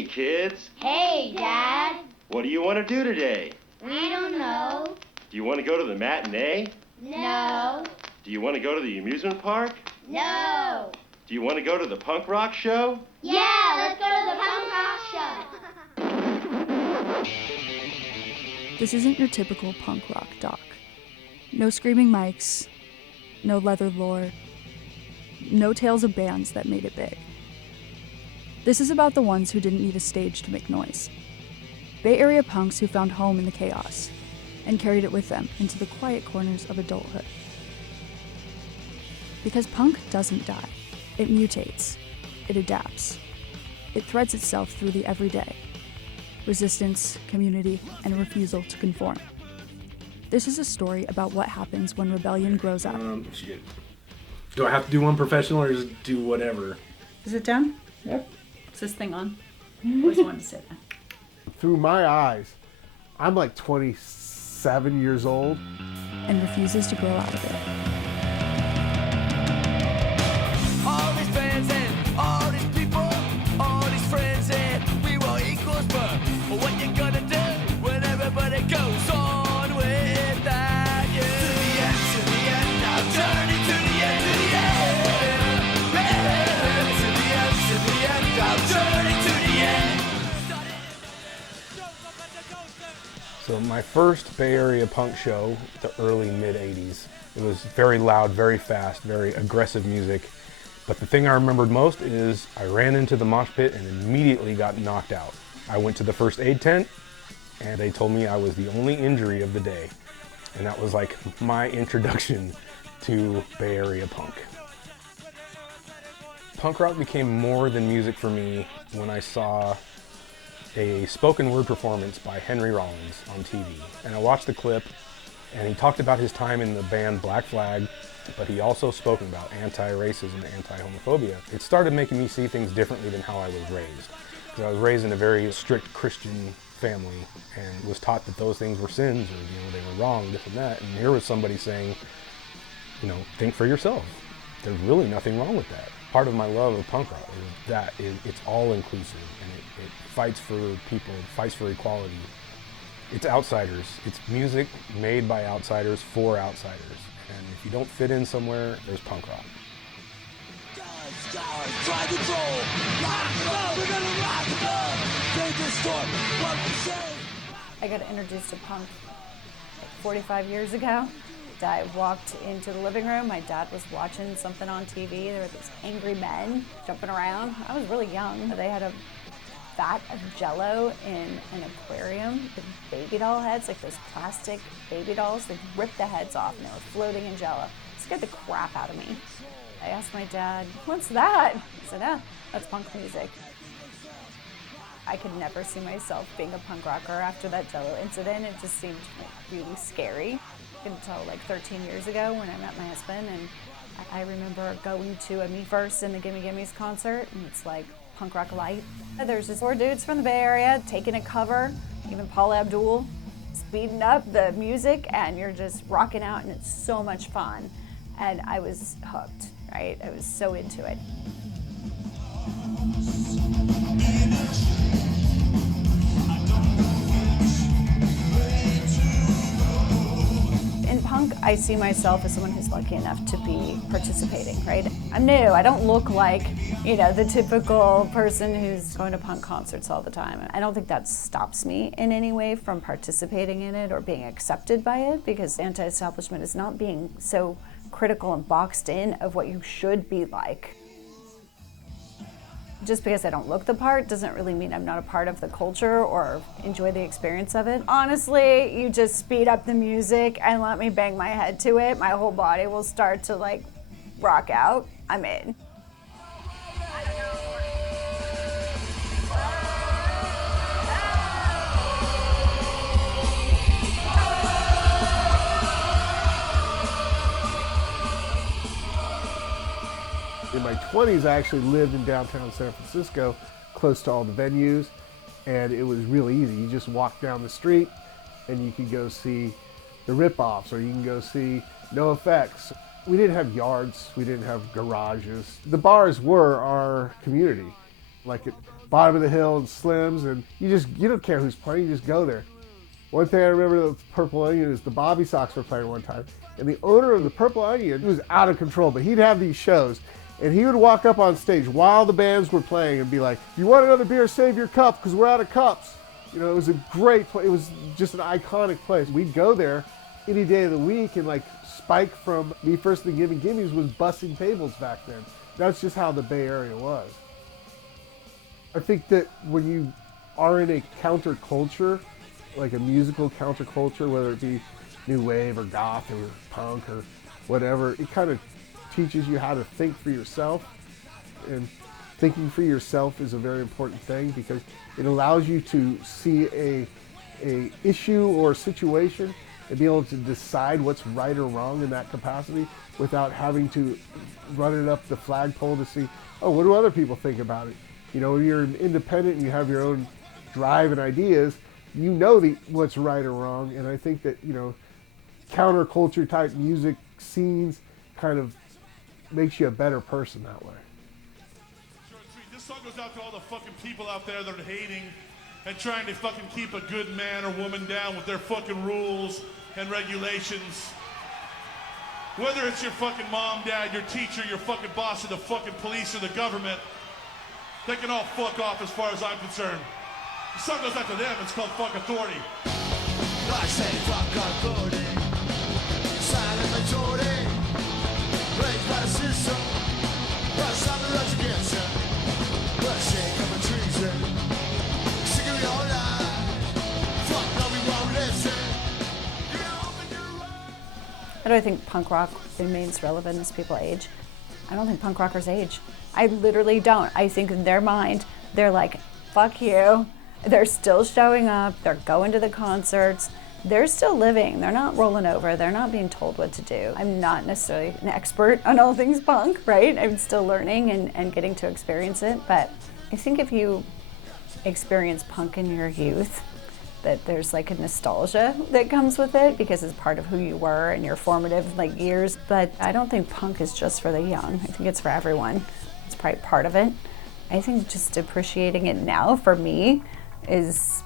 Hey, kids. Hey, Dad. What do you want to do today? We don't know. Do you want to go to the matinee? No. Do you want to go to the amusement park? No. Do you want to go to the punk rock show? Yeah, let's go to the punk rock show. This isn't your typical punk rock doc. No screaming mics, no leather lore, no tales of bands that made it big. This is about the ones who didn't need a stage to make noise. Bay Area punks who found home in the chaos and carried it with them into the quiet corners of adulthood. Because punk doesn't die. It mutates. It adapts. It threads itself through the everyday. Resistance, community, and refusal to conform. This is a story about what happens when rebellion grows up. Shit. Do I have to do one professional or just do whatever? Is it done? Yep. Is this thing on? I always wanted to say that. Through my eyes, I'm like 27 years old. And refuses to grow out of it. All these fans and all these people, all these friends and we were equals, but what you gonna do when everybody goes on without you? To the end, I'll turn it to the end, to the end. To the end, I'll turn it to the end. So my first Bay Area punk show, the early mid-'80s, it was very loud, very fast, very aggressive music. But the thing I remembered most is I ran into the mosh pit and immediately got knocked out. I went to the first aid tent and they told me I was the only injury of the day. And that was like my introduction to Bay Area punk. Punk rock became more than music for me when I saw a spoken word performance by Henry Rollins on TV. And I watched the clip and he talked about his time in the band Black Flag, but he also spoke about anti-racism and anti-homophobia. It started making me see things differently than how I was raised. Because I was raised in a very strict Christian family and was taught that those things were sins or they were wrong, this and that. And here was somebody saying, think for yourself. There's really nothing wrong with that. Part of my love of punk rock is that it's all inclusive and it fights for people, it fights for equality. It's outsiders. It's music made by outsiders for outsiders. And if you don't fit in somewhere, there's punk rock. I got introduced to punk 45 years ago. I walked into the living room. My dad was watching something on TV. There were these angry men jumping around. I was really young. They had a vat of Jell-O in an aquarium with baby doll heads, like those plastic baby dolls. They ripped the heads off and they were floating in Jell-O. It scared the crap out of me. I asked my dad, "What's that?" He said, that's punk music." I could never see myself being a punk rocker after that Jell-O incident. It just seemed really scary. Until like 13 years ago when I met my husband, and I remember going to a Me First in the Gimme Gimmes concert, and it's like punk rock light. There's just four dudes from the Bay Area taking a cover, even Paul Abdul, speeding up the music, and you're just rocking out, and it's so much fun. And I was hooked, right? I was so into it. In punk, I see myself as someone who's lucky enough to be participating, right? I'm new. I don't look like, the typical person who's going to punk concerts all the time. I don't think that stops me in any way from participating in it or being accepted by it, because anti-establishment is not being so critical and boxed in of what you should be like. Just because I don't look the part doesn't really mean I'm not a part of the culture or enjoy the experience of it. Honestly, you just speed up the music and let me bang my head to it. My whole body will start to rock out. I'm in. In my 20s, I actually lived in downtown San Francisco, close to all the venues, and it was really easy. You just walk down the street and you could go see the Rip-Offs, or you can go see No Effects. We didn't have yards, we didn't have garages. The bars were our community. like at bottom of the hill and Slims, and you don't care who's playing, you just go there. One thing I remember the Purple Onion is the Bobby Sox were playing one time, and the owner of the Purple Onion was out of control, but he'd have these shows, and he would walk up on stage while the bands were playing and be like, "You want another beer? Save your cup, because we're out of cups." You know, it was a great place. It was just an iconic place. We'd go there any day of the week, and like Spike from Me First and the Gimme Gimmes was bussing tables back then. That's just how the Bay Area was. I think that when you are in a counterculture, like a musical counterculture, whether it be new wave or goth or punk or whatever, it kind of teaches you how to think for yourself. And thinking for yourself is a very important thing because it allows you to see a issue or situation and be able to decide what's right or wrong in that capacity without having to run it up the flagpole to see, oh, what do other people think about it? You know, when you're independent and you have your own drive and ideas, you know what's right or wrong. And I think that, you know, counterculture type music scenes kind of makes you a better person that way. This song goes out to all the fucking people out there that are hating and trying to fucking keep a good man or woman down with their fucking rules and regulations. Whether it's your fucking mom, dad, your teacher, your fucking boss, or the fucking police or the government, they can all fuck off as far as I'm concerned. The song goes out to them. It's called Fuck Authority. I say fuck authority, silent majority, raised by the system, but some of us against it, but shake up a treason, sick of your life, fuck no we won't listen. How do I think punk rock remains relevant as people age? I don't think punk rockers age. I literally don't. I think in their mind, they're like, fuck you. They're still showing up. They're going to the concerts. They're still living. They're not rolling over. They're not being told what to do. I'm not necessarily an expert on all things punk, right? I'm still learning and getting to experience it. But I think if you experience punk in your youth, that there's like a nostalgia that comes with it because it's part of who you were in your formative like years. But I don't think punk is just for the young. I think it's for everyone. It's probably part of it. I think just appreciating it now for me is,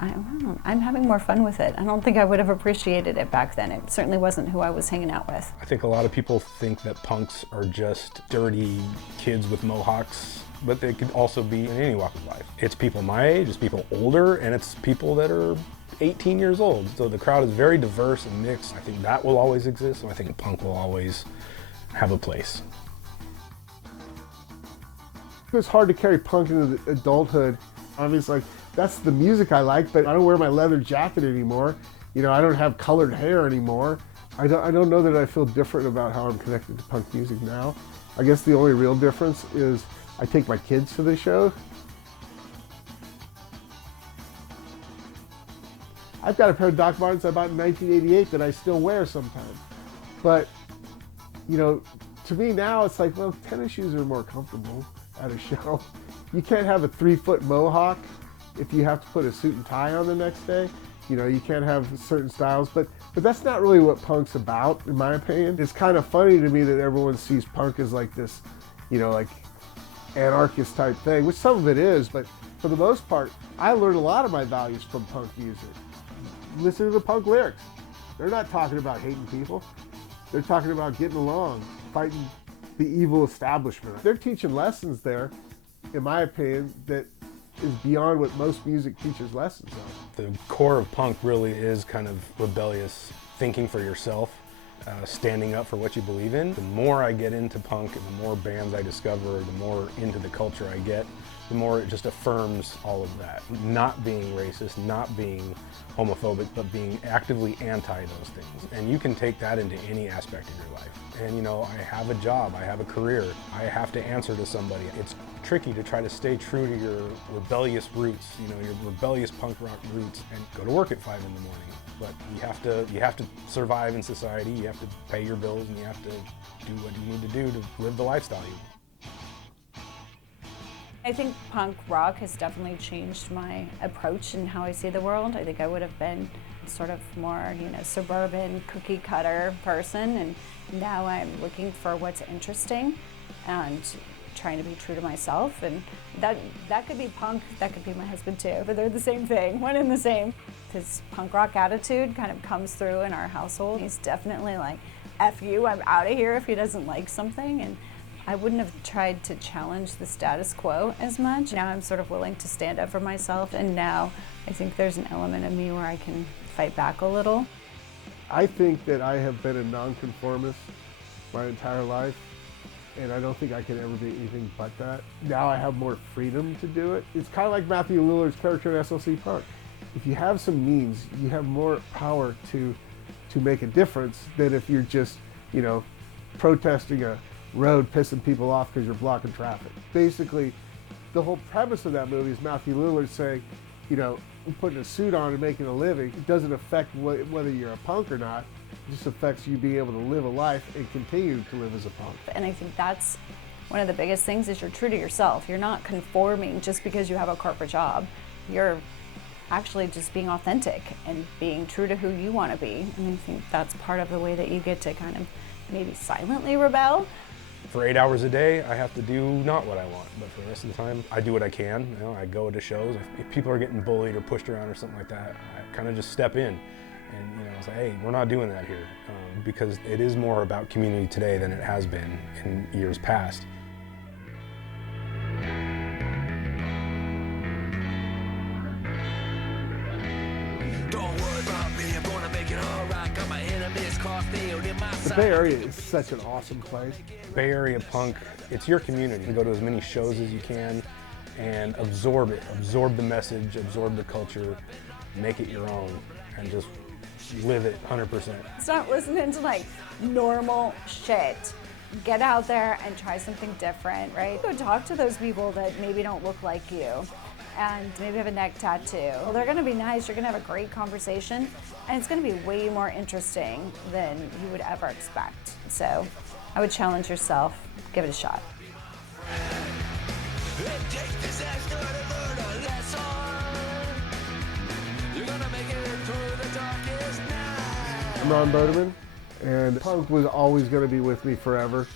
I don't know, I'm having more fun with it. I don't think I would have appreciated it back then. It certainly wasn't who I was hanging out with. I think a lot of people think that punks are just dirty kids with mohawks, but they could also be in any walk of life. It's people my age, it's people older, and it's people that are 18 years old. So the crowd is very diverse and mixed. I think that will always exist, so I think punk will always have a place. It's hard to carry punk into adulthood. I mean, it's like, that's the music I like, but I don't wear my leather jacket anymore. You know, I don't have colored hair anymore. I don't know that I feel different about how I'm connected to punk music now. I guess the only real difference is I take my kids to the show. I've got a pair of Doc Martens I bought in 1988 that I still wear sometimes. But, you know, to me now it's like, well, tennis shoes are more comfortable at a show. You can't have a 3-foot mohawk if you have to put a suit and tie on the next day. You know, you can't have certain styles, but that's not really what punk's about, in my opinion. It's kind of funny to me that everyone sees punk as like this, you know, like anarchist type thing, which some of it is, but for the most part, I learned a lot of my values from punk music. Listen to the punk lyrics. They're not talking about hating people. They're talking about getting along, fighting the evil establishment. They're teaching lessons there, in my opinion, that is beyond what most music teaches lessons of. The core of punk really is kind of rebellious thinking for yourself, standing up for what you believe in. The more I get into punk and the more bands I discover, the more into the culture I get, the more it just affirms all of that. Not being racist, not being homophobic, but being actively anti those things. And you can take that into any aspect of your life. And you know, I have a job, I have a career, I have to answer to somebody. It's tricky to try to stay true to your rebellious roots, you know, your rebellious punk rock roots, and go to work at 5 in the morning. But you have to survive in society, you have to pay your bills, and you have to do what you need to do to live the lifestyle you want. I think punk rock has definitely changed my approach in how I see the world. I think I would have been sort of more, you know, suburban, cookie cutter person, and now I'm looking for what's interesting and trying to be true to myself, and that could be punk, that could be my husband too, but they're the same thing, one and the same. His punk rock attitude kind of comes through in our household. He's definitely like, F you, I'm out of here if he doesn't like something, and I wouldn't have tried to challenge the status quo as much. Now I'm sort of willing to stand up for myself, and now I think there's an element of me where I can fight back a little. I think that I have been a nonconformist my entire life, and I don't think I could ever be anything but that. Now I have more freedom to do it. It's kind of like Matthew Lillard's character in SLC Punk. If you have some means, you have more power to make a difference than if you're just, you know, protesting a road, pissing people off because you're blocking traffic. Basically, the whole premise of that movie is Matthew Lillard saying, you know, putting a suit on and making a living, it doesn't affect whether you're a punk or not. It just affects you being able to live a life and continue to live as a punk. And I think that's one of the biggest things, is you're true to yourself. You're not conforming just because you have a corporate job. You're actually just being authentic and being true to who you want to be. And I think that's part of the way that you get to kind of maybe silently rebel. For 8 hours a day, I have to do not what I want, but for the rest of the time, I do what I can. You know, I go to shows. If people are getting bullied or pushed around or something like that, I kind of just step in and, you know, say, hey, we're not doing that here, because it is more about community today than it has been in years past. Don't worry about me, I'm gonna make it all right. Got my enemies cross-field in my The Bay Area is such an awesome place. Bay Area punk, it's your community. You go to as many shows as you can and absorb it. Absorb the message, absorb the culture, make it your own, and just live it 100%. Stop listening to like normal shit. Get out there and try something different, right? Go talk to those people that maybe don't look like you and maybe have a neck tattoo. Well, they're gonna be nice, you're gonna have a great conversation, and it's gonna be way more interesting than you would ever expect. So I would challenge yourself, give it a shot. I'm Ron Bodeman, and punk was always going to be with me forever.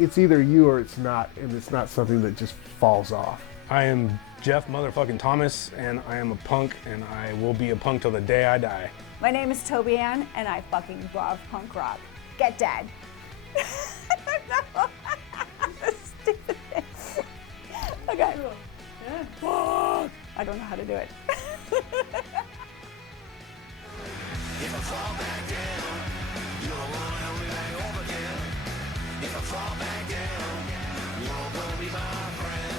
It's either you or it's not, and it's not something that just falls off. I am Jeff motherfucking Thomas, and I am a punk, and I will be a punk till the day I die. My name is Toby Ann, and I fucking love punk rock. Get dead. No. That's stupid. Okay. Fuck. I don't know how to do it. If I fall back down, you don't want to help me back up again. If I fall back down, you're gonna be my friend.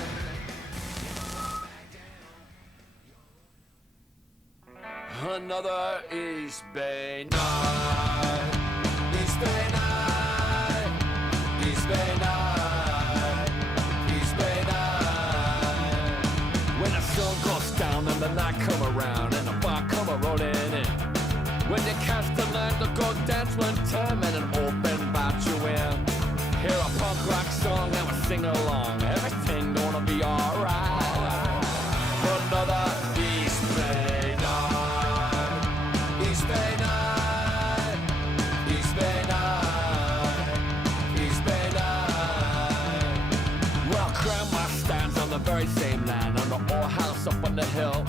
Another East Bay night. East Bay night. East Bay night. East Bay night. When the sun goes down and the night come around and the bar come a-rolling in. When you catch the land to go dance one time and an open bar you in. Hear a punk rock song and we sing along. Everything gonna be alright. Another East Bay night. East Bay night. East Bay night. East Bay night. Well, grandma stands on the very same land on the old house up on the hill.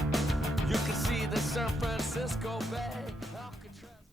You can see the San Francisco Bay.